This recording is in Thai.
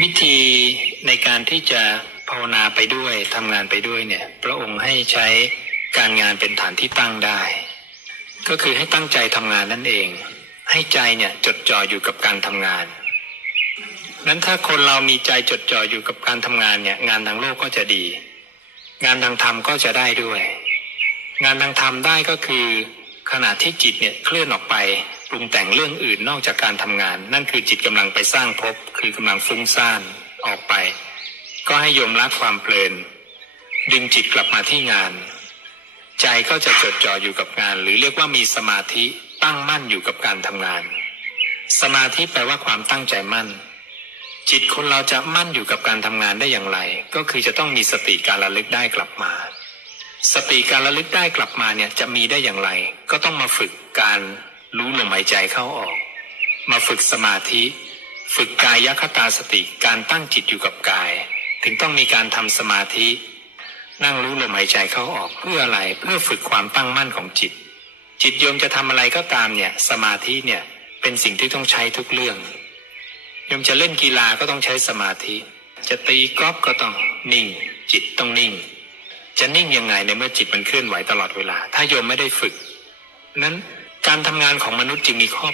วิธีในการที่จะภาวนาไปด้วยทำงานไปด้วยเนี่ย พระองค์ให้ใช้การงานเป็นฐานที่ตั้งได้ ก็คือให้ตั้งใจทำงานนั่นเอง ให้ใจเนี่ยจดจ่ออยู่กับการทำงานนั้นถ้าคนเรามีใจจดจ่ออยู่กับการทำงานเนี่ย งานทางโลกก็จะดี งานทางธรรมก็จะได้ด้วย งานทางธรรมได้ก็คือ ขณะที่จิตเนี่ยเคลื่อนออกไป ปรุงแต่งเรื่องอื่นนอกจากการทำงาน นั่นคือจิตกำลังไปสร้างภพคือกำลังฟุ้งซ่านออกไป ก็ให้โยมละความเพลิน ดึงจิตกลับมาที่งาน ใจก็จะจดจ่ออยู่กับงาน หรือเรียกว่ามีสมาธิตั้งมั่นอยู่กับการทำงาน สมาธิแปลว่าความตั้งใจมั่น จิตคนเราจะมั่นอยู่กับการทำงานได้อย่างไร ก็คือจะต้องมีสติการระลึกได้กลับมาสติการระลึกได้กลับมาเนี่ยจะมีได้อย่างไร ก็ต้องมาฝึกการ รู้ลมหายใจเข้าออก มาฝึกสมาธิ ฝึกกายคตาสติการตั้งจิตอยู่กับกาย ถึงต้องมีการทำสมาธิ นั่งรู้ลมหายใจเข้าออกเพื่ออะไรเพื่อฝึกความตั้งมั่นของจิต จิตโยมจะทำอะไรก็ตามเนี่ยสมาธิเนี่ยเป็นสิ่งที่ต้องใช้ทุกเรื่องโยมจะเล่นกีฬาก็ต้องใช้สมาธิ จะตีกอล์ฟก็ต้องนิ่ง จิตต้องนิ่ง จะนิ่งยังไงในเมื่อจิตมันเคลื่อนไหวตลอดเวลา ถ้าโยมไม่ได้ฝึก นั้น การทำงานของมนุษย์จึงมีข้อ